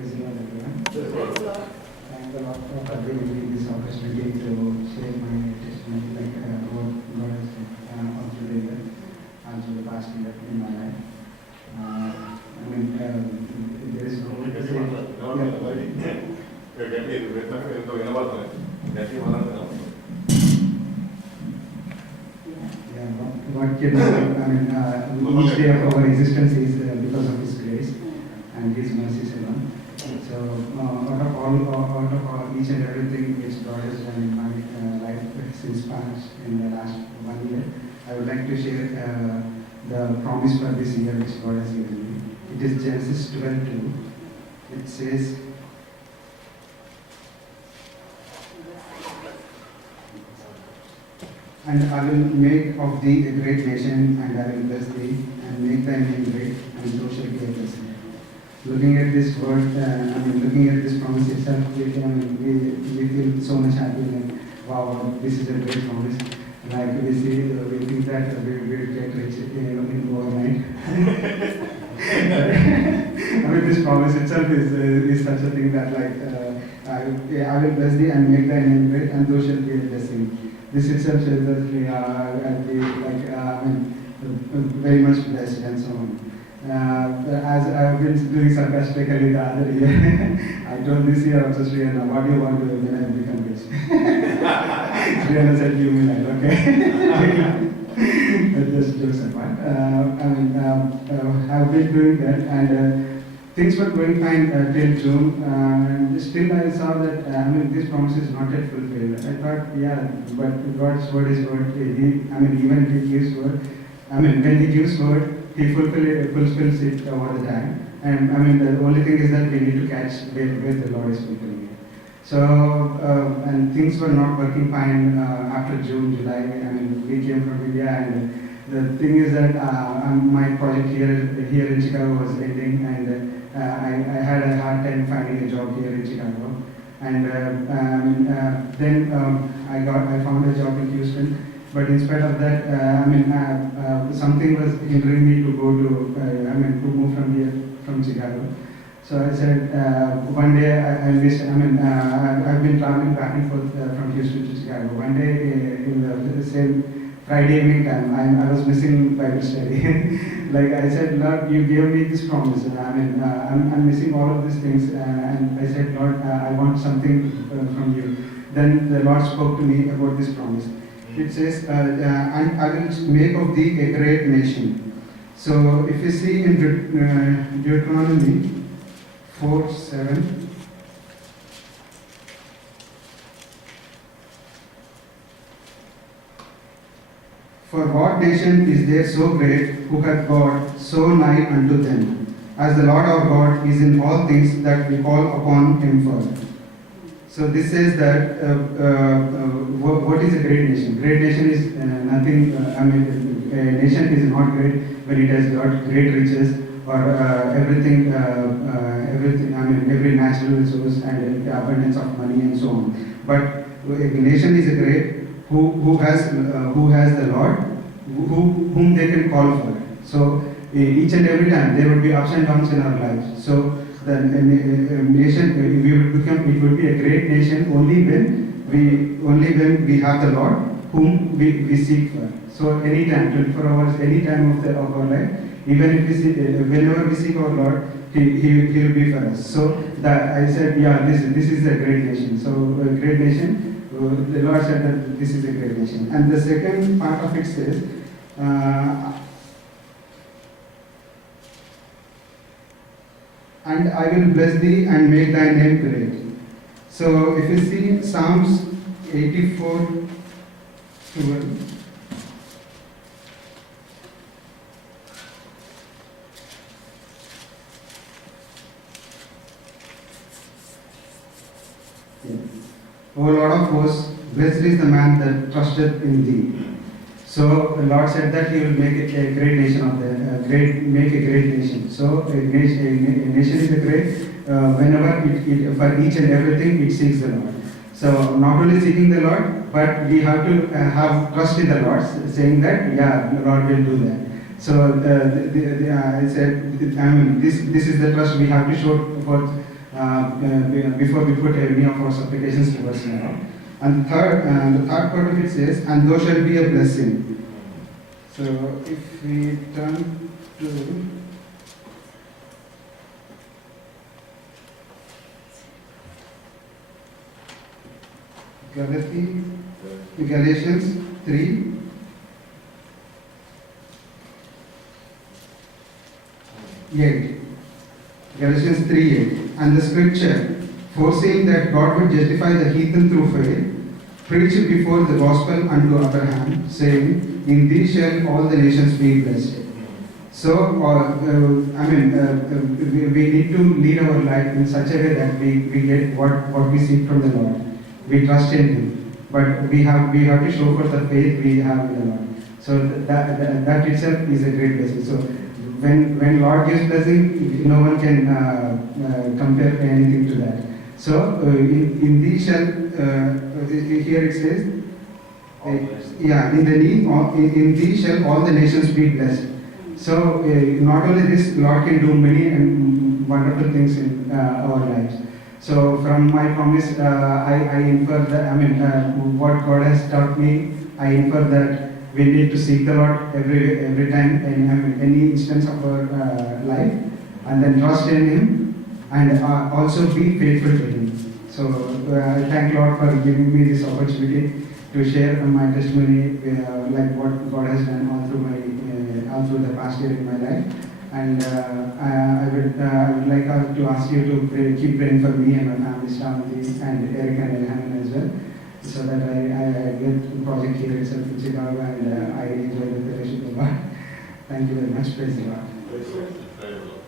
Praise the Lord, everyone. Thank the Lord for giving me this opportunity to share my testimony, what God has done all through the year, and through the past year in my life. There is no way to say. God can, each day of our existence is because of His grace and His mercies alone. So, out of all, each and everything which God has done in my life since past in the last 1 year, I would like to share the promise for this year which God has given me. It is Genesis 12:2. It says, "And I will make of thee a great nation, and I will bless thee, and make thy name great, and thou shalt be a blessing." Looking at this word, looking at this promise itself, we feel so much happy. Like, wow, this is a great promise. Like we think that we will get rich in overnight. This promise itself is such a thing that I will bless thee and make thy name great, and thou shalt be a blessing. This itself says that I'll be very much blessed and so on. As I've been doing sarcastically the other year, I told this year also Sriyana, what do you want to do when I become rich? Sriyana said, "You mean like, okay." Just jokes apart. I've been doing that, and things were going fine till June. And still, I saw that this promise is not yet fulfilled. I thought, yeah, but God's word is word. Even He gives word. When He gives word, He fulfills it over the time. And the only thing is that we need to catch where the Lord is fulfilling it. So, and things were not working fine after June, July. We came from India, and the thing is that my project here in Chicago was ending, and I had a hard time finding a job here in Chicago. And then I found a job in Houston. But in spite of that, something was hindering me to go to move from here, from Chicago. So I said, one day I missed, I've been traveling back and forth from Houston to Chicago. One day in the same Friday evening time, I was missing Bible study. Like I said, Lord, you gave me this promise. I'm missing all of these things. And I said, Lord, I want something from you. Then the Lord spoke to me about this promise. It says, "And I will make of thee a great nation." So if you see in Deuteronomy 4:7, "For what nation is there so great, who hath God so nigh unto them, as the Lord our God is in all things that we call upon Him for?" So this says that what is a great nation? Great nation is nothing. A nation is not great when it has got great riches or everything. Every natural resource and abundance of money and so on. But a nation is a great who has the Lord, whom they can call for. So each and every time there will be ups and downs in our lives. So the nation it will be a great nation only when we have the Lord whom we seek for. So anytime, 24 hours, any time of our life, even if whenever we seek our Lord, He will be for us. So that I said, yeah, this is a great nation. So a great nation, the Lord said that this is a great nation. And the second part of it says, "And I will bless thee and make thy name great." So if you see Psalms 84:12, "O Lord of hosts, blessed is the man that trusteth in thee." So the Lord said that He will make a great nation of make a great nation. So a nation is a great whenever for each and everything it seeks the Lord. So not only seeking the Lord, but we have to have trust in the Lord, saying that the Lord will do that. So I said, this is the trust we have to show for before we put any of our supplications towards the Lord. And the third part of it says, and thou shalt be a blessing. So if we turn to Galatians 3. Galatians 3:8. And the scripture, foreseeing that God would justify the heathen through faith, preached before the gospel unto Abraham, saying, in thee shall all the nations be blessed. So, we need to lead our life in such a way that we get what we seek from the Lord. We trust in Him, but we have to show for the faith we have in the Lord. So that itself is a great blessing. So when Lord gives blessing, no one can compare anything to that. So in these shall here it says, in these shall all the nations be blessed. So not only this, Lord can do many and wonderful things in our lives. So from my promise, I infer that, what God has taught me, I infer that we need to seek the Lord every time in any instance of our life, and then trust in Him, and also be faithful to Him. So I thank Lord for giving me this opportunity to share my testimony, like what God has done all through the past year in my life. And I would like to ask you to keep praying for me and my family, Shamati and Eric and Elhanan as well, so that I get project here itself in Chicago, and I enjoy the fellowship of God. Thank you very much. Praise the Lord.